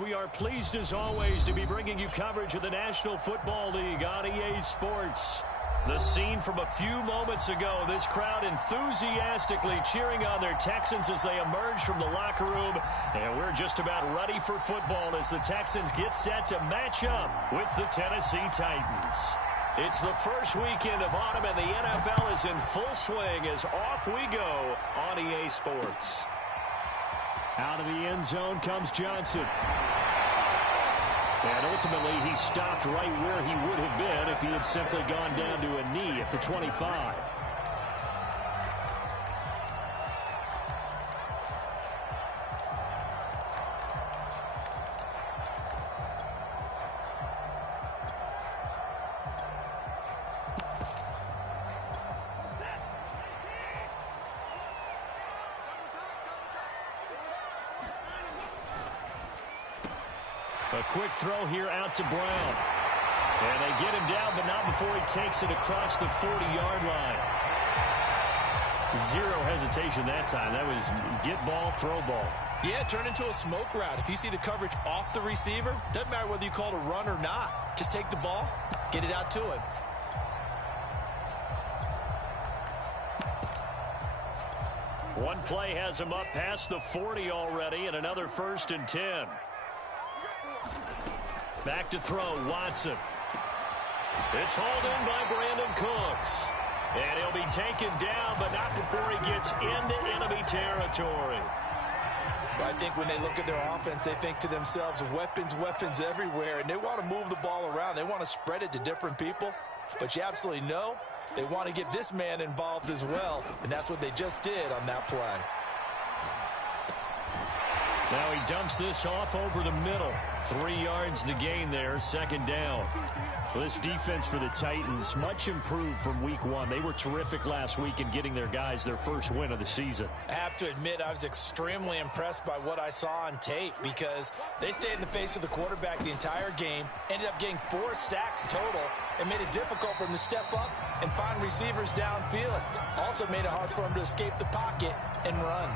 We are pleased as always to be bringing you coverage of the National Football League on EA Sports. The scene from a few moments ago, this crowd enthusiastically cheering on their Texans as they emerge from the locker room. And we're just about ready for football as the Texans get set to match up with the Tennessee Titans. It's the first weekend of autumn and the NFL is in full swing as off we go on EA Sports. Out of the end zone comes Johnson. And ultimately, he stopped right where he would have been if he had simply gone down to a knee at the 25. A quick throw here out to Brown. And they get him down, but not before he takes it across the 40-yard line. Zero hesitation that time. That was get ball, throw ball. Yeah, turn into a smoke route. If you see the coverage off the receiver, doesn't matter whether you call it a run or not. Just take the ball, get it out to him. One play has him up past the 40 already, and another 1st and 10. Back to throw, Watson. It's hauled in by Brandon Cooks. And he'll be taken down, but not before he gets into enemy territory. I think when they look at their offense, they think to themselves, weapons, weapons everywhere. And they want to move the ball around. They want to spread it to different people. But you absolutely know they want to get this man involved as well. And that's what they just did on that play. Now he dumps this off over the middle. 3 yards the gain there, 2nd down. Well, this defense for the Titans, much improved from week 1. They were terrific last week in getting their guys their first win of the season. I have to admit, I was extremely impressed by what I saw on tape because they stayed in the face of the quarterback the entire game, ended up getting 4 sacks total, and made it difficult for him to step up and find receivers downfield. Also made it hard for him to escape the pocket and run.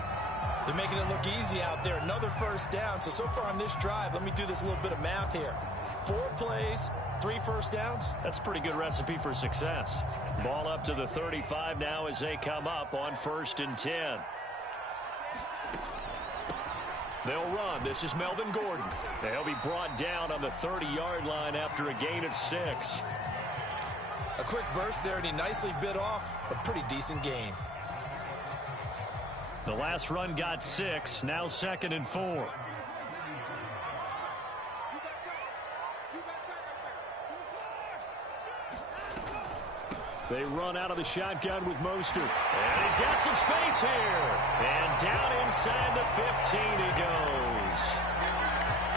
They're making it look easy out there. Another 1st down. So far on this drive, let me do this little bit of math here. 4 plays, 3 1st downs. That's a pretty good recipe for success. Ball up to the 35 now as they come up on 1st and 10. They'll run. This is Melvin Gordon. They'll be brought down on the 30-yard line after a gain of 6. A quick burst there, and he nicely bit off a pretty decent gain. The last run got 6, now 2nd and 4. They run out of the shotgun with Mostert. And he's got some space here. And down inside the 15 he goes.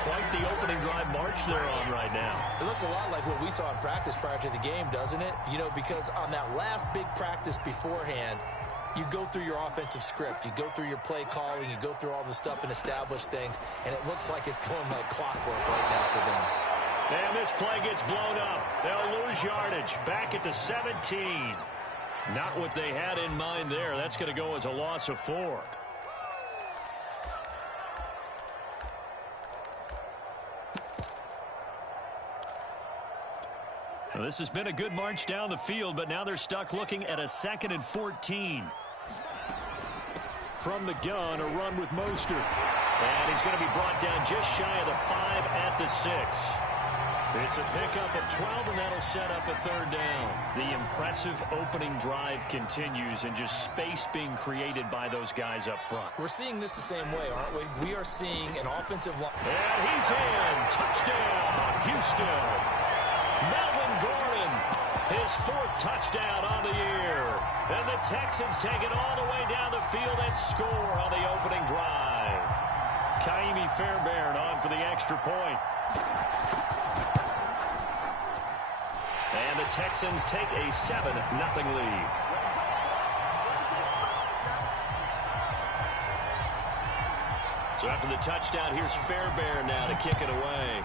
Quite the opening drive march they're on right now. It looks a lot like what we saw in practice prior to the game, doesn't it? You know, because on that last big practice beforehand, you go through your offensive script. You go through your play calling. You go through all the stuff and establish things. And it looks like it's going like clockwork right now for them. And this play gets blown up. They'll lose yardage. Back at the 17. Not what they had in mind there. That's going to go as a loss of 4. Well, this has been a good march down the field, but now they're stuck looking at a 2nd and 14. From the gun, a run with Mostert. And he's going to be brought down just shy of the 5 at the 6. It's a pickup of 12, and that'll set up a 3rd down. The impressive opening drive continues, and just space being created by those guys up front. We're seeing this the same way, aren't we? We are seeing an offensive line. And he's in. Touchdown, Houston. Melvin Gordon, his 4th touchdown on the year. And the Texans take it all the way down the field and score on the opening drive. Kaimi Fairbairn on for the extra point. And the Texans take a 7-0 lead. So after the touchdown, here's Fairbairn now to kick it away.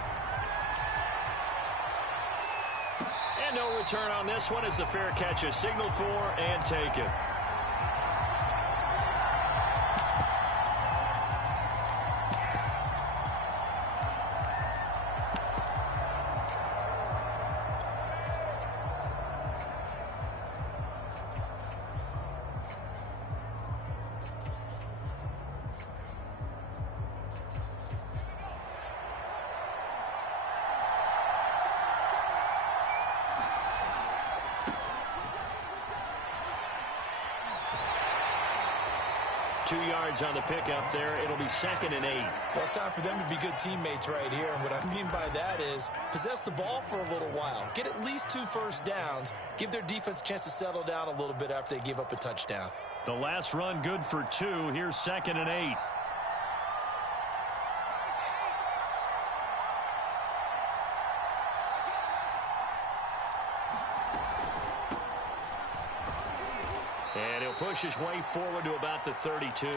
And no return on this one as the fair catch is signaled for and taken. 2 yards on the pickup there. It'll be 2nd and 8. Well, it's time for them to be good teammates right here. And what I mean by that is possess the ball for a little while. Get at least 2 first downs. Give their defense a chance to settle down a little bit after they give up a touchdown. The last run good for 2. Here's 2nd and 8. And he'll push his way forward to about the 32.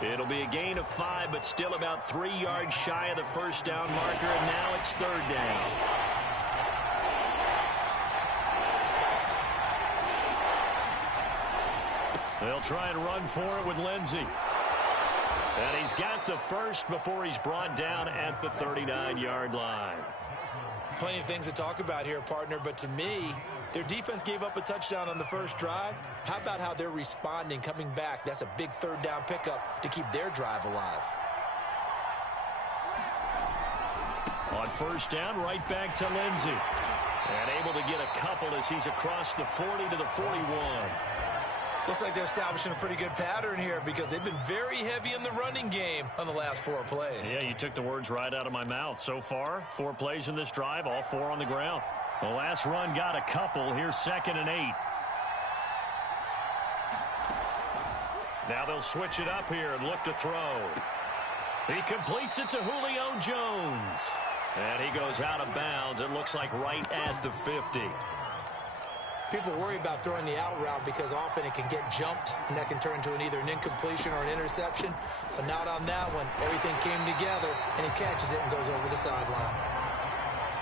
It'll be a gain of 5, but still about 3 yards shy of the first down marker, and now it's 3rd down. They'll try and run for it with Lindsey. And he's got the first before he's brought down at the 39-yard line. Plenty of things to talk about here, partner, but to me, their defense gave up a touchdown on the first drive. How about how they're responding, coming back? That's a big 3rd down pickup to keep their drive alive. On first down, right back to Lindsey. And able to get a couple as he's across the 40 to the 41. Looks like they're establishing a pretty good pattern here because they've been very heavy in the running game on the last 4 plays. Yeah, you took the words right out of my mouth. So far, 4 plays in this drive, all 4 on the ground. The last run got a couple. Here's 2nd and 8. Now they'll switch it up here and look to throw. He completes it to Julio Jones. And he goes out of bounds. It looks like right at the 50. People worry about throwing the out route because often it can get jumped, and that can turn into either an incompletion or an interception. But not on that one. Everything came together, and he catches it and goes over the sideline.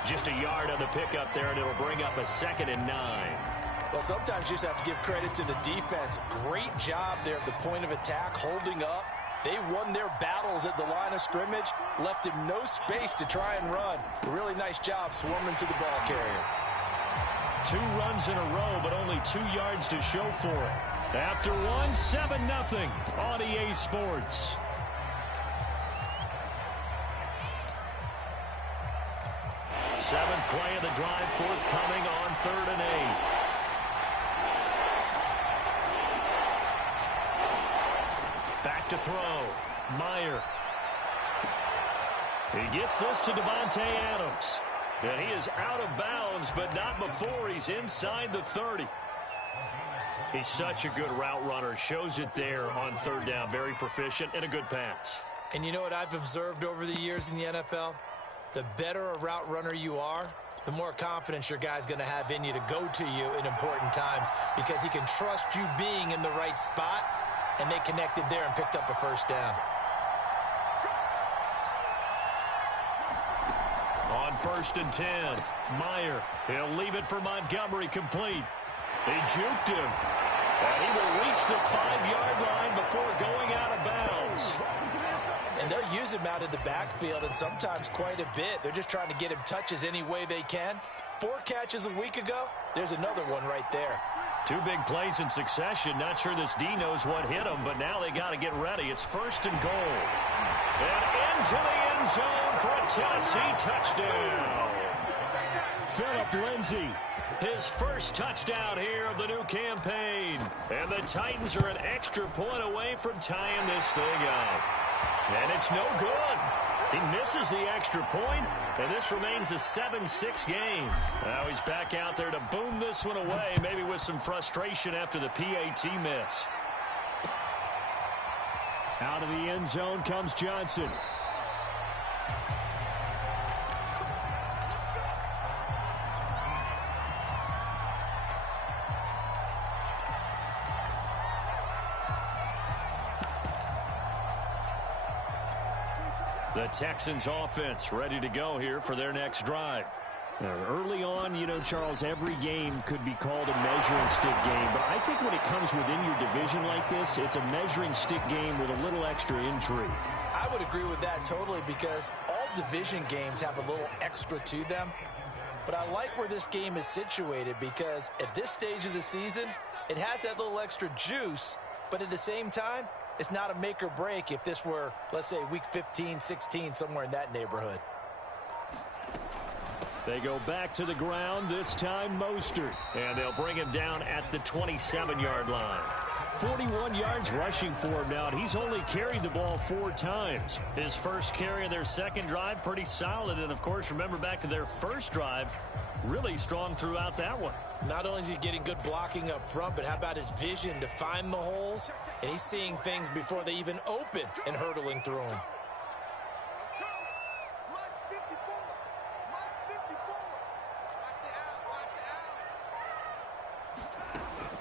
Just a yard on the pickup there, and it'll bring up a 2nd and 9. Well, sometimes you just have to give credit to the defense. Great job there at the point of attack, holding up. They won their battles at the line of scrimmage, left him no space to try and run. A really nice job swarming to the ball carrier. 2 runs in a row, but only 2 yards to show for it. After one, 7-0 on EA Sports. Seventh play of the drive forthcoming on 3rd and 8. Back to throw. Meyer. He gets this to Davante Adams. And he is out of bounds, but not before he's inside the 30. He's such a good route runner. Shows it there on 3rd down. Very proficient and a good pass. And you know what I've observed over the years in the NFL? The better a route runner you are, the more confidence your guy's going to have in you to go to you in important times because he can trust you being in the right spot, and they connected there and picked up a first down. On 1st and 10, Meyer. He'll leave it for Montgomery complete. He juked him. And he will reach the 5-yard line before going out of bounds. And they'll use him out of the backfield, and sometimes quite a bit. They're just trying to get him touches any way they can. 4 catches a week ago. There's another one right there. 2 big plays in succession. Not sure this D knows what hit him, but now they got to get ready. It's 1st and goal. And into the end zone for a Tennessee touchdown. Phillip Lindsay, his first touchdown here of the new campaign. And the Titans are an extra point away from tying this thing up. And it's no good. He misses the extra point, and this remains a 7-6 game. Now he's back out there to boom this one away, maybe with some frustration after the PAT miss. Out of the end zone comes Johnson. The Texans offense ready to go here for their next drive. Early on, you know, Charles, every game could be called a measuring stick game. But I think when it comes within your division like this, it's a measuring stick game with a little extra intrigue. I would agree with that totally because all division games have a little extra to them. But I like where this game is situated because at this stage of the season, it has that little extra juice. But at the same time, it's not a make or break if this were, let's say, week 15, 16, somewhere in that neighborhood. They go back to the ground, this time Mostert. And they'll bring him down at the 27-yard line. 41 yards rushing for him now, and he's only carried the ball 4 times. His first carry of their second drive, pretty solid. And, of course, remember back to their first drive, really strong throughout that one. Not only is he getting good blocking up front, but how about his vision to find the holes? And he's seeing things before they even open and hurdling through them.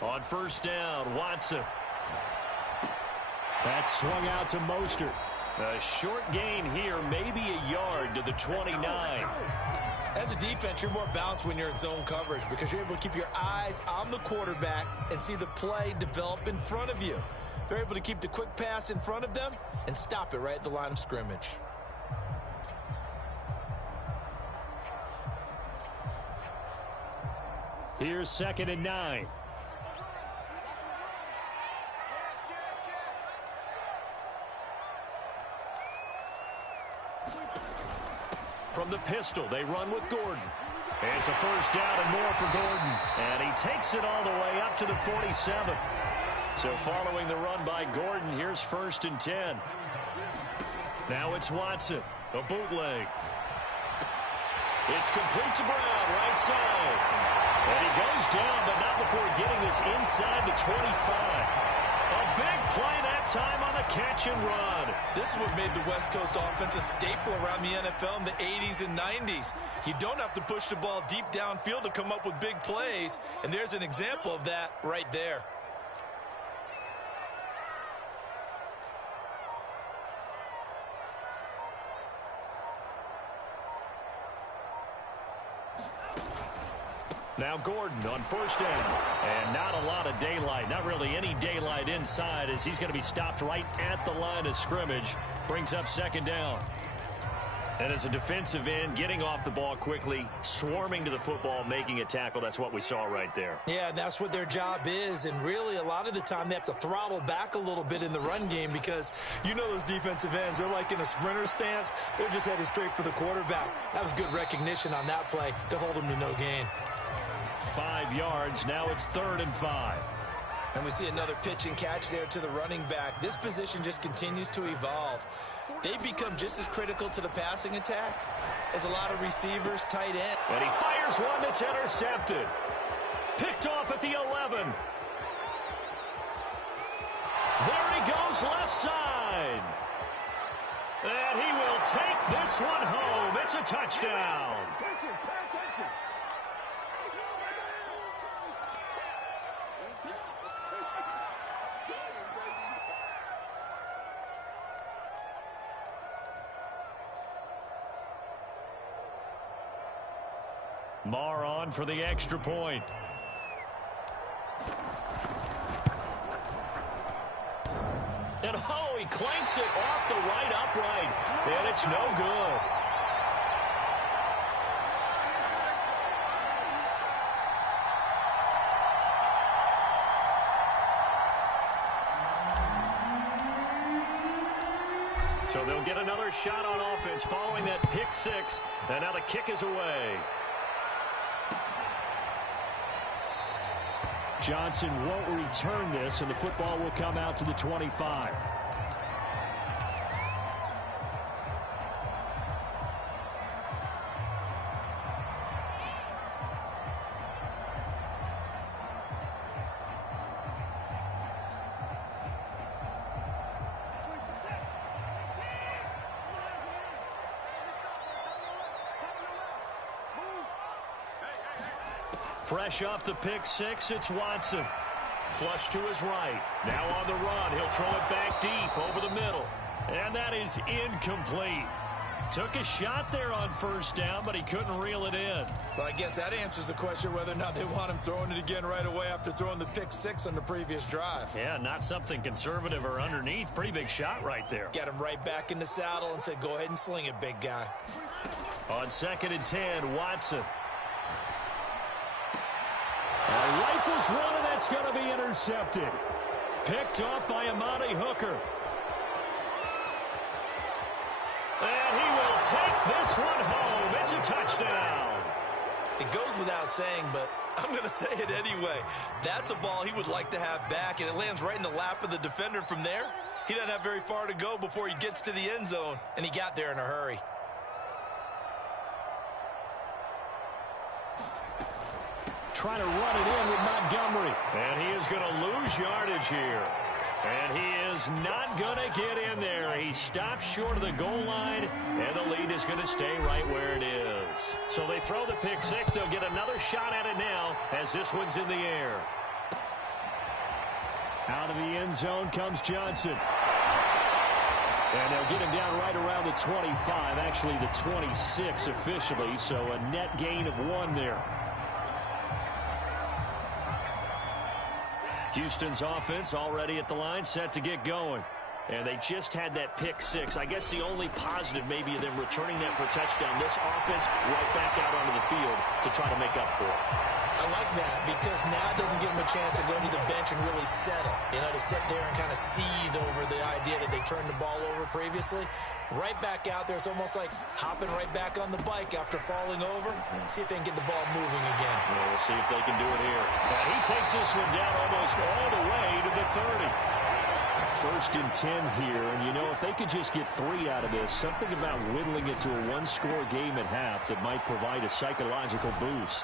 On first down, Watson. That's swung out to Mostert. A short gain here, maybe a yard to the 29. As a defense, you're more balanced when you're in zone coverage because you're able to keep your eyes on the quarterback and see the play develop in front of you. They're able to keep the quick pass in front of them and stop it right at the line of scrimmage. Here's 2nd and 9. From the pistol, they run with Gordon. It's a first down and more for Gordon. And he takes it all the way up to the 47. So following the run by Gordon, here's 1st and 10. Now it's Watson, a bootleg. It's complete to Brown, right side. And he goes down, but not before getting this inside the 25. A big play that time on the catch and run. This is what made the West Coast offense a staple around the NFL in the 80s and 90s. You don't have to push the ball deep downfield to come up with big plays, and there's an example of that right there. Now Gordon on first down. And not a lot of daylight. Not really any daylight inside as he's going to be stopped right at the line of scrimmage. Brings up 2nd down. And as a defensive end, getting off the ball quickly, swarming to the football, making a tackle. That's what we saw right there. Yeah, that's what their job is. And really, a lot of the time, they have to throttle back a little bit in the run game because you know those defensive ends, they're like in a sprinter stance. They're just headed straight for the quarterback. That was good recognition on that play to hold them to no gain. 5 yards. Now it's 3rd and 5. And we see another pitch and catch there to the running back. This position just continues to evolve. They become just as critical to the passing attack as a lot of receivers, tight end. And he fires one that's intercepted. Picked off at the 11. There he goes left side. And he will take this one home. It's a touchdown. Marr on for the extra point. And oh, he clanks it off the right upright. And it's no good. So they'll get another shot on offense following that pick six. And now the kick is away. Johnson won't return this, and the football will come out to the 25. Fresh off the pick six, it's Watson. Flush to his right. Now on the run. He'll throw it back deep over the middle. And that is incomplete. Took a shot there on first down, but he couldn't reel it in. Well, I guess that answers the question whether or not they want him throwing it again right away after throwing the pick six on the previous drive. Yeah, not something conservative or underneath. Pretty big shot right there. Got him right back in the saddle and said, go ahead and sling it, big guy. On 2nd and 10, Watson. Rifles one, and that's going to be intercepted. Picked off by Amani Hooker. And he will take this one home. It's a touchdown. It goes without saying, but I'm going to say it anyway. That's a ball he would like to have back, and it lands right in the lap of the defender from there. He doesn't have very far to go before he gets to the end zone, and he got there in a hurry. Trying to run it in with Montgomery. And he is going to lose yardage here. And he is not going to get in there. He stops short of the goal line, and the lead is going to stay right where it is. So they throw the pick six. They'll get another shot at it now as this one's in the air. Out of the end zone comes Johnson. And they'll get him down right around the 25, actually the 26 officially, so a net gain of 1 there. Houston's offense already at the line, set to get going. And they just had that pick six. I guess the only positive maybe of them returning that for a touchdown. This offense right back out onto the field to try to make up for it. I like that because now it doesn't give them a chance to go to the bench and really settle. You know, to sit there and kind of seethe over the idea that they turned the ball over previously. Right back out there. It's almost like hopping right back on the bike after falling over. See if they can get the ball moving again. Well, we'll see if they can do it here. And he takes this one down almost all the way to the 30. 1st and 10 here, and you know, if they could just get 3 out of this, something about whittling it to a 1-score game at half that might provide a psychological boost.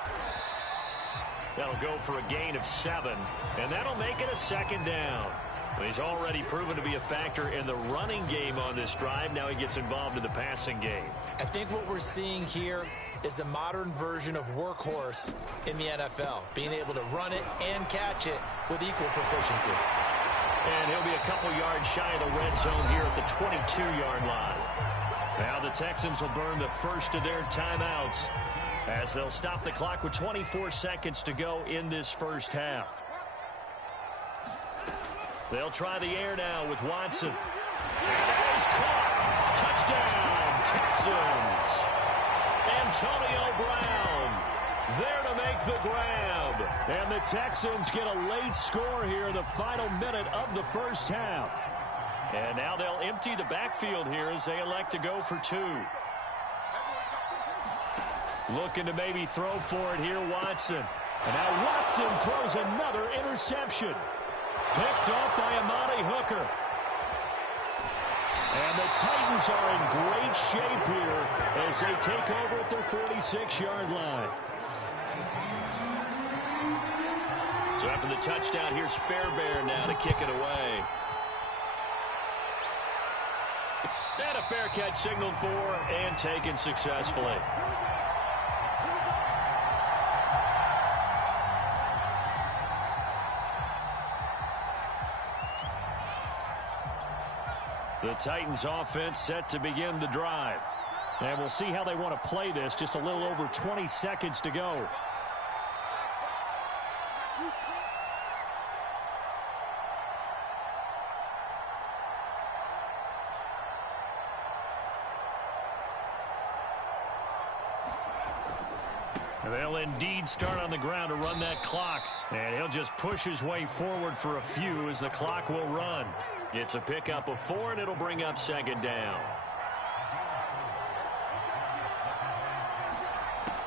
That'll go for a gain of 7, and that'll make it a 2nd down. He's already proven to be a factor in the running game on this drive. Now he gets involved in the passing game. I think what we're seeing here is the modern version of workhorse in the NFL, being able to run it and catch it with equal proficiency. And he'll be a couple yards shy of the red zone here at the 22-yard line. Now the Texans will burn the first of their timeouts as they'll stop the clock with 24 seconds to go in this first half. They'll try the air now with Watson. And that is caught. Touchdown, Texans. Antonio Brown there to make the grab. And the Texans get a late score here in the final minute of the first half. And now they'll empty the backfield here as they elect to go for 2. Looking to maybe throw for it here, Watson. And now Watson throws another interception. Picked off by Amani Hooker. And the Titans are in great shape here as they take over at their 46-yard line. So after the touchdown, here's Fairbairn now to kick it away. And a fair catch signaled for and taken successfully. The Titans offense set to begin the drive. And we'll see how they want to play this. Just a little over 20 seconds to go. They'll indeed start on the ground to run that clock. And he'll just push his way forward for a few as the clock will run. It's a pickup of 4, and it'll bring up 2nd down.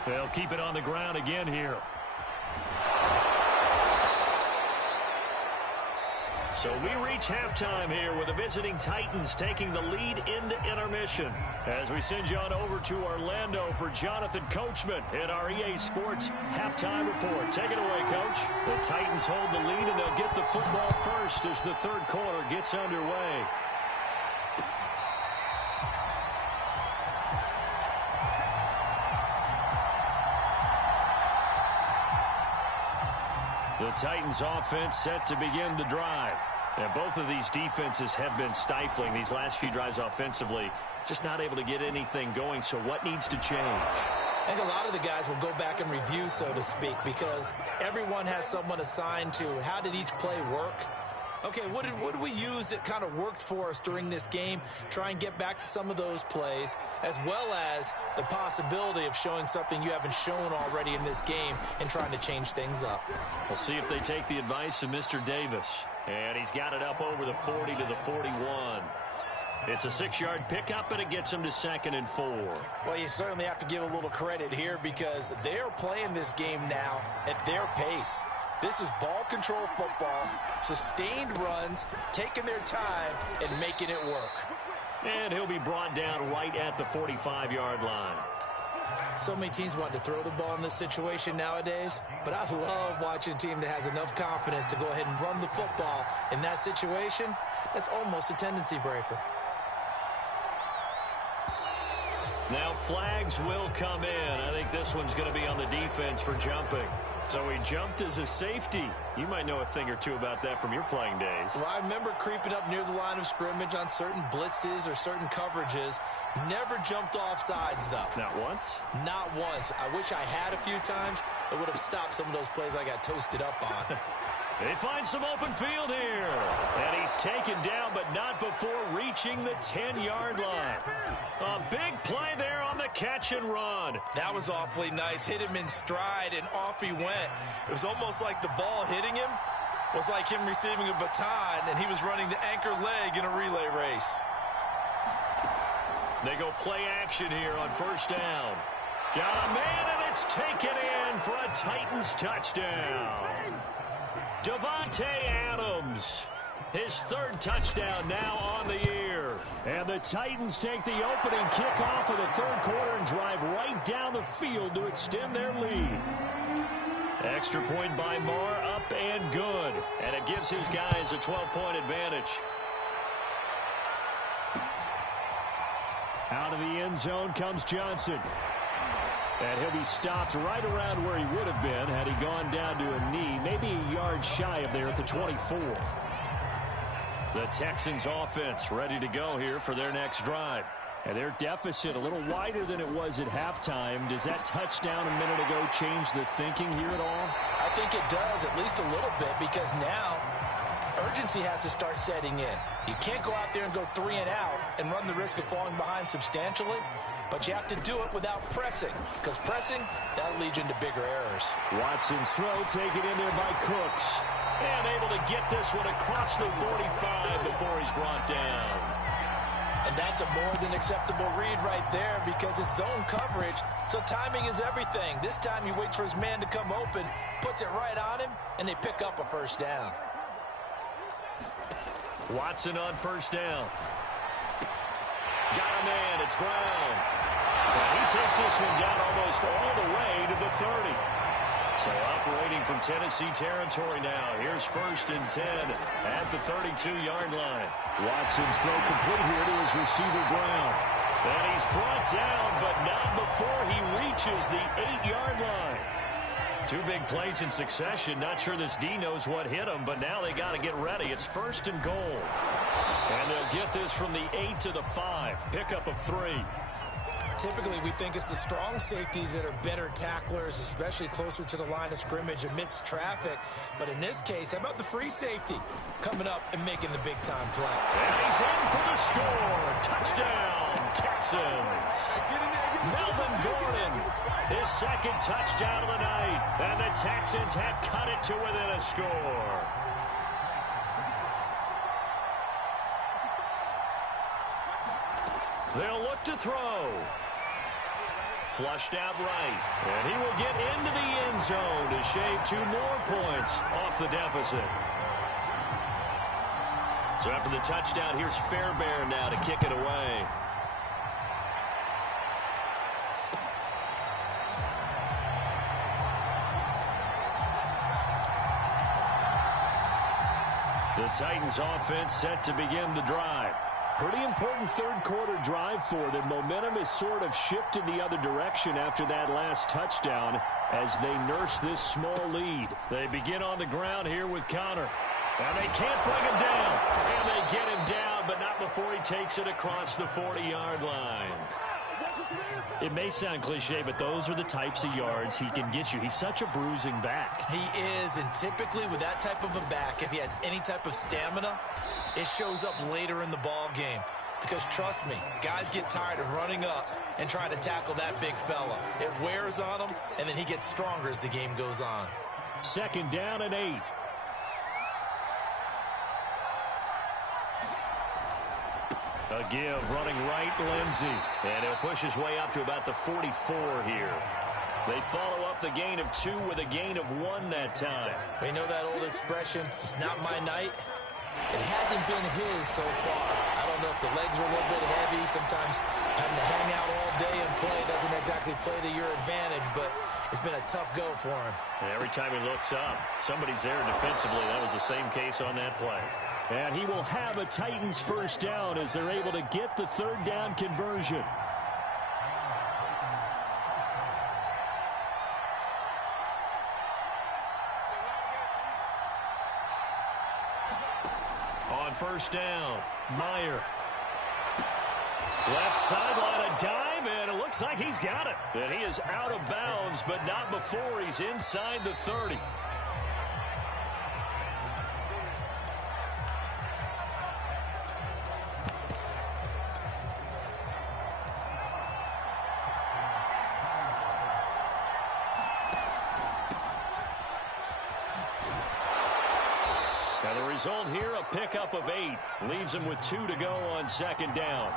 They'll keep it on the ground again here. So we reach halftime here with the visiting Titans taking the lead into intermission. As we send you on over to Orlando for Jonathan Coachman in our EA Sports Halftime Report. Take it away, Coach. The Titans hold the lead, and they'll get the football first as the third quarter gets underway. The Titans offense set to begin the drive. And both of these defenses have been stifling these last few drives offensively. Just not able to get anything going. So what needs to change? I think a lot of the guys will go back and review, so to speak, because everyone has someone assigned to how did each play work. Okay, what did we use that kind of worked for us during this game? Try and get back to some of those plays, as well as the possibility of showing something you haven't shown already in this game and trying to change things up. We'll see if they take the advice of Mr. Davis. And he's got it up over the 40 to the 41. It's a 6-yard pickup, and it gets them to 2nd and 4. Well, you certainly have to give a little credit here because they're playing this game now at their pace. This is ball control football, sustained runs, taking their time, and making it work. And he'll be brought down right at the 45-yard line. So many teams want to throw the ball in this situation nowadays, but I love watching a team that has enough confidence to go ahead and run the football in that situation. That's almost a tendency breaker. Now flags will come in. I think this one's going to be on the defense for jumping. So he jumped as a safety. You might know a thing or two about that from your playing days. Well, I remember creeping up near the line of scrimmage on certain blitzes or certain coverages. Never jumped off sides, though. Not once? Not once. I wish I had a few times. It would have stopped some of those plays I got toasted up on. They find some open field here. And he's taken down, but not before reaching the 10-yard line. A big play there on the catch and run. That was awfully nice. Hit him in stride, and off he went. It was almost like the ball hitting him was like him receiving a baton, and he was running the anchor leg in a relay race. They go play action here on 1st down. Got a man, and it's taken in for a Titans touchdown. Davante Adams, his 3rd touchdown now on the year. And the Titans take the opening kickoff of the 3rd quarter and drive right down the field to extend their lead. Extra point by Marr, up and good. And it gives his guys a 12-point advantage. Out of the end zone comes Johnson. And he'll be stopped right around where he would have been had he gone down to a knee, maybe a yard shy of there at the 24. The Texans offense ready to go here for their next drive. And their deficit a little wider than it was at halftime. Does that touchdown a minute ago change the thinking here at all? I think it does, at least a little bit, because now urgency has to start setting in. You can't go out there and go 3 and out and run the risk of falling behind substantially. But you have to do it without pressing, because pressing, that'll lead you into bigger errors. Watson's throw taken in there by Cooks. And able to get this one across the 45 before he's brought down. And that's a more than acceptable read right there because it's zone coverage, so timing is everything. This time he waits for his man to come open, puts it right on him, and they pick up a 1st down. Watson on 1st down. Got a man, it's Brown. And he takes this one down almost all the way to the 30. So operating from Tennessee territory now. Here's 1st and 10 at the 32-yard line. Watson's throw complete here to his receiver, Brown. And he's brought down, but not before he reaches the 8-yard line. 2 big plays in succession. Not sure this D knows what hit him, but now they got to get ready. It's 1st and goal. And they'll get this from the 8 to the 5. Pickup of 3. Typically, we think it's the strong safeties that are better tacklers, especially closer to the line of scrimmage amidst traffic. But in this case, how about the free safety coming up and making the big-time play? And he's in for the score. Touchdown, Texans. Melvin Gordon, his 2nd touchdown of the night. And the Texans have cut it to within a score. They'll look to throw. Flushed out right. And he will get into the end zone to shave 2 more points off the deficit. So after the touchdown, here's Fairbairn now to kick it away. The Titans offense set to begin the drive. Pretty important 3rd quarter drive for them. Momentum has sort of shifted the other direction after that last touchdown as they nurse this small lead. They begin on the ground here with Connor. And they can't bring him down. And they get him down, but not before he takes it across the 40-yard line. It may sound cliche, but those are the types of yards he can get you. He's such a bruising back. He is, and typically with that type of a back, if he has any type of stamina, it shows up later in the ball game. Because trust me, guys get tired of running up and trying to tackle that big fella. It wears on him, and then he gets stronger as the game goes on. 2nd down and 8. A give running right, Lindsey. And he'll push his way up to about the 44 here. They follow up the gain of 2 with a gain of 1 that time. We know that old expression, it's not my night. It hasn't been his so far. I don't know if the legs are a little bit heavy. Sometimes having to hang out all day and play doesn't exactly play to your advantage, but it's been a tough go for him. And every time he looks up, somebody's there defensively. That was the same case on that play. And he will have a Titans first down as they're able to get the third down conversion. On first down, Meyer. Left sideline, a dive, and it looks like he's got it. And he is out of bounds, but not before he's inside the 30. Result here, a pickup of 8. Leaves him with 2 to go on second down.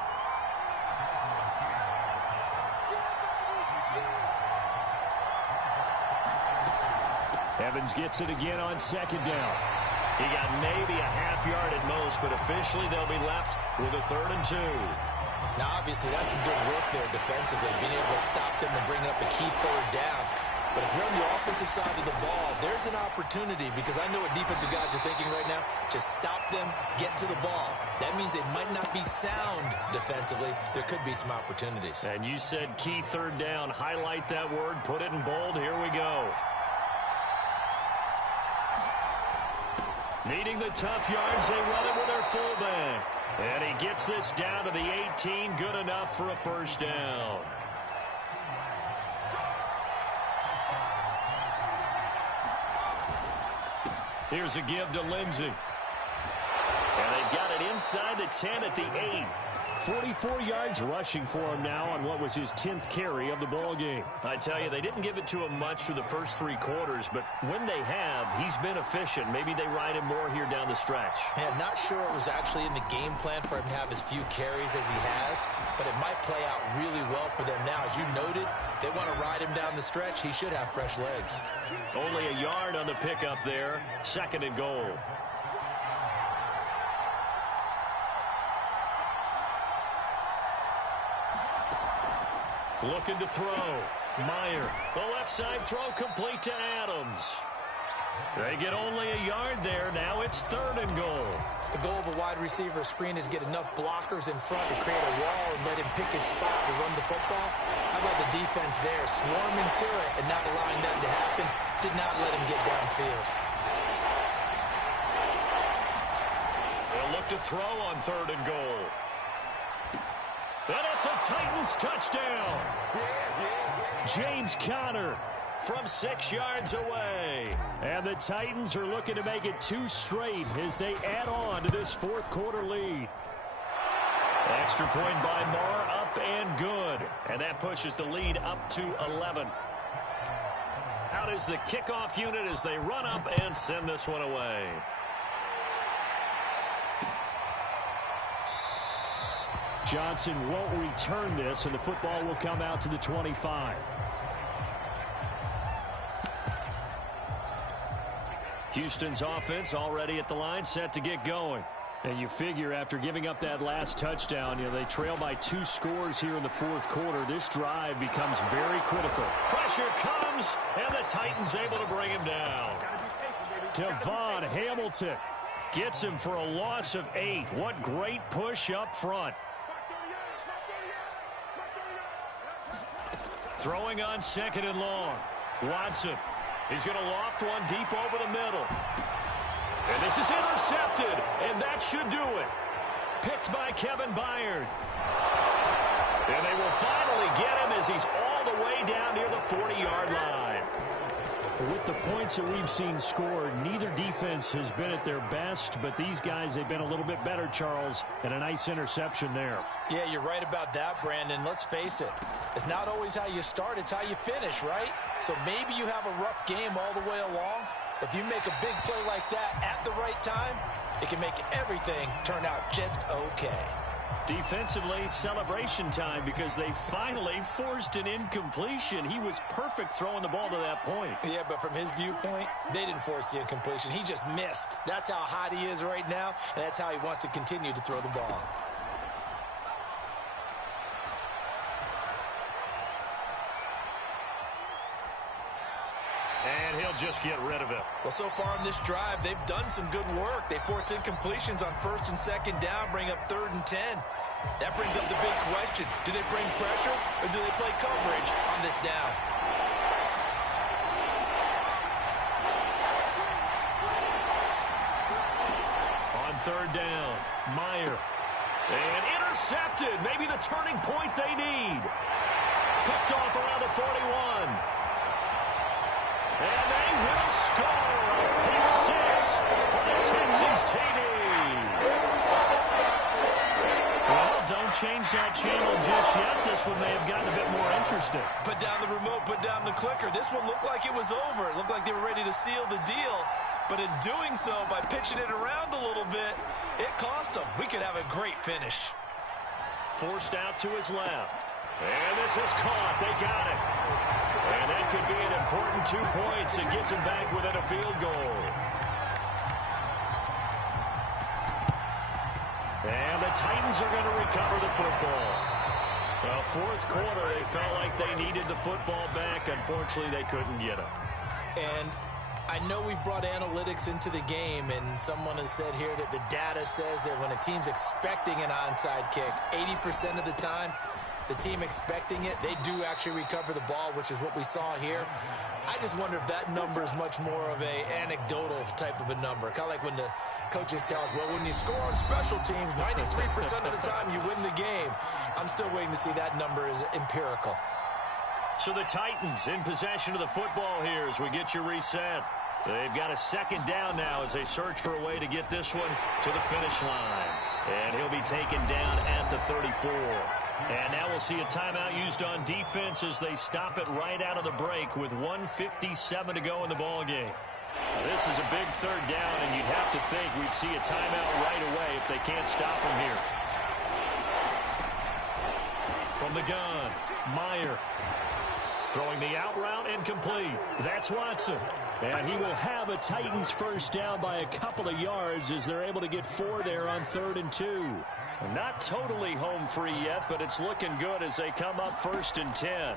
Evans gets it again on second down. He got maybe a half yard at most, but officially they'll be left with a 3rd and 2. Now, obviously, that's some good work there defensively, being able to stop them and bring up a key 3rd down. But if you're on the offensive side of the ball, there's an opportunity, because I know what defensive guys are thinking right now. Just stop them, get to the ball. That means they might not be sound defensively. There could be some opportunities. And you said key 3rd down. Highlight that word. Put it in bold. Here we go. Needing the tough yards, they run it with their fullback. And he gets this down to the 18. Good enough for a first down. Here's a give to Lindsey. And they've got it inside the 10 at the 8. 44 yards rushing for him now on what was his 10th carry of the ball game. I tell you, they didn't give it to him much through the first 3 quarters, but when they have, he's been efficient. Maybe they ride him more here down the stretch. Man, not sure it was actually in the game plan for him to have as few carries as he has, but it might play out really well for them now. As you noted, if they want to ride him down the stretch, he should have fresh legs. Only a yard on the pickup there. 2nd and goal. Looking to throw. Meyer. The left side throw complete to Adams. They get only a yard there. Now it's 3rd and goal. The goal of a wide receiver screen is get enough blockers in front to create a wall and let him pick his spot to run the football. How about the defense there? Swarming to it and not allowing that to happen. Did not let him get downfield. They'll look to throw on 3rd and goal. And it's a Titans touchdown. James Conner from 6 yards away. And the Titans are looking to make it 2 straight as they add on to this 4th quarter lead. Extra point by Marr, up and good. And that pushes the lead up to 11. Out is the kickoff unit as they run up and send this one away. Johnson won't return this, and the football will come out to the 25. Houston's offense already at the line, set to get going. And you figure after giving up that last touchdown, they trail by 2 scores here in the 4th quarter. This drive becomes very critical. Pressure comes, and the Titans able to bring him down. Devon Hamilton gets him for a loss of 8. What great push up front. Throwing on 2nd and long. Watson. He's going to loft one deep over the middle. And this is intercepted, and that should do it. Picked by Kevin Byard. And they will finally get him as he's all the way down near the 40-yard line. With the points that we've seen scored, neither defense has been at their best, but these guys, they've been a little bit better, Charles, and a nice interception there. Yeah, you're right about that, Brandon. Let's face it. It's not always how you start, it's how you finish, right? So maybe you have a rough game all the way along. If you make a big play like that at the right time, it can make everything turn out just okay. Defensively, celebration time because they finally forced an incompletion. He was perfect throwing the ball to that point. Yeah, but from his viewpoint, they didn't force the incompletion. He just missed. That's how hot he is right now, and that's how he wants to continue to throw the ball. And he'll just get rid of it. Well, so far in this drive, they've done some good work. They force incompletions on 1st and 2nd down, bring up 3rd and 10. That brings up the big question. Do they bring pressure or do they play coverage on this down? On 3rd down, Meyer. And intercepted. Maybe the turning point they need. Picked off around the 41. And they will score. Pick 6 for the Texans TD. Well, don't change that channel just yet. This one may have gotten a bit more interesting. Put down the remote, put down the clicker. This one looked like it was over. It looked like they were ready to seal the deal. But in doing so, by pitching it around a little bit, it cost them. We could have a great finish. Forced out to his left. And this is caught. They got it. And that could be an important 2 points. It gets him back within a field goal. And the Titans are going to recover the football. Well, 4th quarter, they felt like they needed the football back. Unfortunately, they couldn't get it. And I know we brought analytics into the game, and someone has said here that the data says that when a team's expecting an onside kick, 80% of the time, the team expecting it, they do actually recover the ball, which is what we saw here. I just wonder if that number is much more of a anecdotal type of a number. Kind of like when the coaches tell us, well, when you score on special teams, 93% of the time you win the game. I'm still waiting to see that number is empirical. So the Titans in possession of the football here as we get you reset. They've got a 2nd down now as they search for a way to get this one to the finish line. And he'll be taken down at the 34. And now we'll see a timeout used on defense as they stop it right out of the break with 1:57 to go in the ball game. Now, this is a big 3rd down, and you'd have to think we'd see a timeout right away if they can't stop him here. From the gun, Meyer. Throwing the out route incomplete. That's Watson. And he will have a Titans 1st down by a couple of yards as they're able to get 4 there on 3rd and 2. Not totally home free yet, but it's looking good as they come up 1st and 10.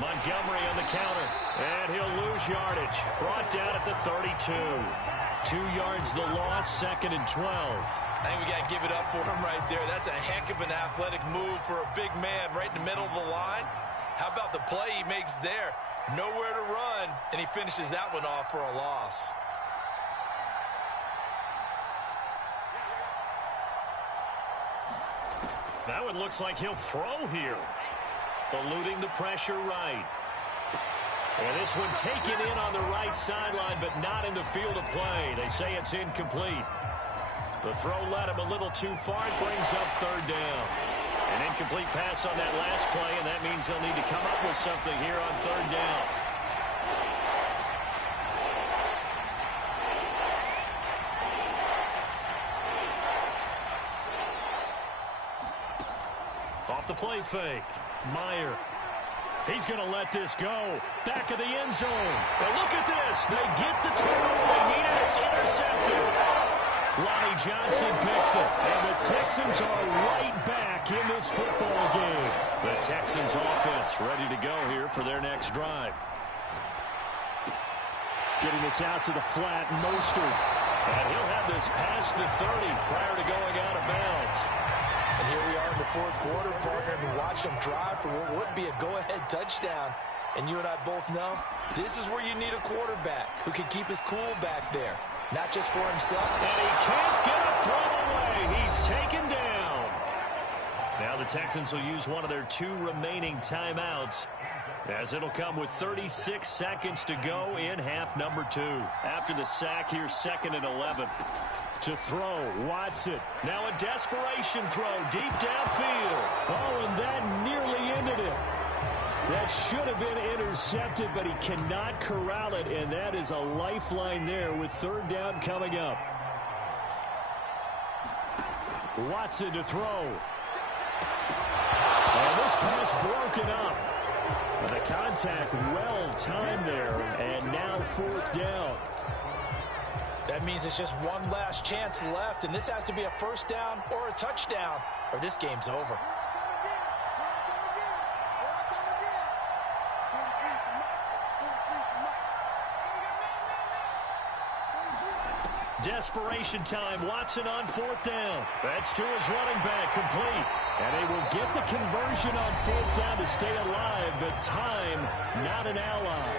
Montgomery on the counter. And he'll lose yardage. Brought down at the 32. 2 yards the loss, 2nd and 12. I think we got to give it up for him right there. That's a heck of an athletic move for a big man right in the middle of the line. How about the play he makes there? Nowhere to run, and he finishes that one off for a loss. That one looks like he'll throw here. Eluding the pressure right. And this one taken in on the right sideline, but not in the field of play. They say it's incomplete. The throw led him a little too far. It brings up 3rd down. An incomplete pass on that last play, and that means they'll need to come up with something here on 3rd down. Off the play fake, Meyer. He's going to let this go. Back of the end zone. But look at this. They get the turnover they needed. It's intercepted. Lonnie Johnson picks it. And the Texans are right back in this football game. The Texans offense ready to go here for their next drive. Getting this out to the flat, Mostert. And he'll have this past the 30 prior to going out of bounds. And here we are in the 4th quarter, partner, and watch them drive for what would be a go-ahead touchdown. And you and I both know this is where you need a quarterback who can keep his cool back there, not just for himself. And he can't get a throw away. He's taken down. Now the Texans will use one of their 2 remaining timeouts, as it'll come with 36 seconds to go in half number 2. After the sack here, 2nd and 11. To throw, Watson. Now a desperation throw deep downfield. Oh, and that nearly ended it. That should have been intercepted, but he cannot corral it, and that is a lifeline there with 3rd down coming up. Watson to throw. And this pass broken up. The contact well timed there, and now 4th down. That means it's just one last chance left, and this has to be a 1st down or a touchdown, or this game's over. Desperation time. Watson on 4th down. That's to his running back, complete. And they will get the conversion on 4th down to stay alive, but time not an ally.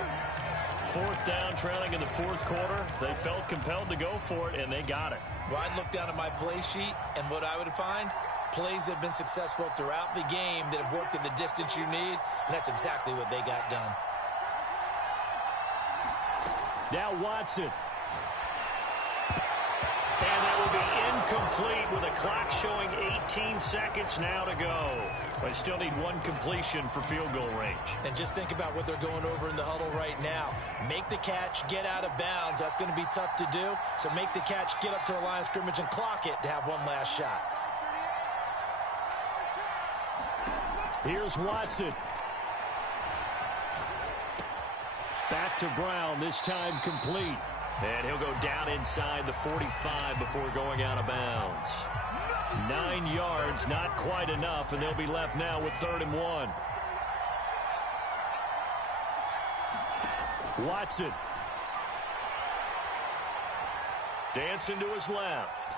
4th down, trailing in the 4th quarter. They felt compelled to go for it, and they got it. Well, I'd look down at my play sheet, and what I would find, plays have been successful throughout the game that have worked at the distance you need, and that's exactly what they got done. Now Watson. And that will be incomplete with a clock showing 18 seconds now to go. They still need one completion for field goal range. And just think about what they're going over in the huddle right now. Make the catch, get out of bounds. That's going to be tough to do. So make the catch, get up to the line of scrimmage, and clock it to have one last shot. Here's Watson. Back to Brown, this time complete. And he'll go down inside the 45 before going out of bounds. 9 yards, not quite enough, and they'll be left now with 3rd and 1. Watson. Dancing to his left.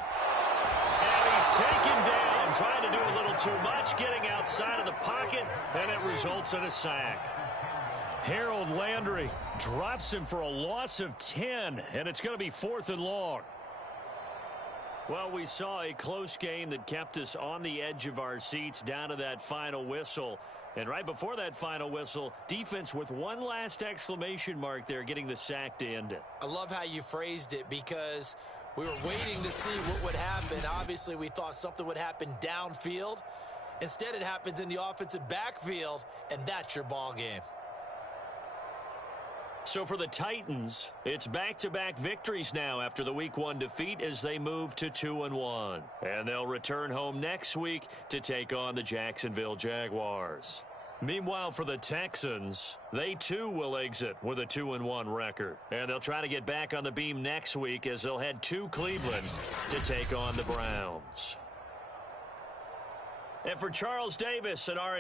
And he's taken down, trying to do a little too much, getting outside of the pocket, and it results in a sack. Harold Landry drops him for a loss of 10, and it's going to be 4th and long. Well, we saw a close game that kept us on the edge of our seats down to that final whistle. And right before that final whistle, defense with one last exclamation mark there, getting the sack to end it. I love how you phrased it, because we were waiting to see what would happen. Obviously, we thought something would happen downfield. Instead, it happens in the offensive backfield, and that's your ball game. So for the Titans, it's back-to-back victories now after the Week 1 defeat as they move to 2-1. And they'll return home next week to take on the Jacksonville Jaguars. Meanwhile, for the Texans, they too will exit with a 2-1 record. And they'll try to get back on the beam next week as they'll head to Cleveland to take on the Browns. And for Charles Davis and our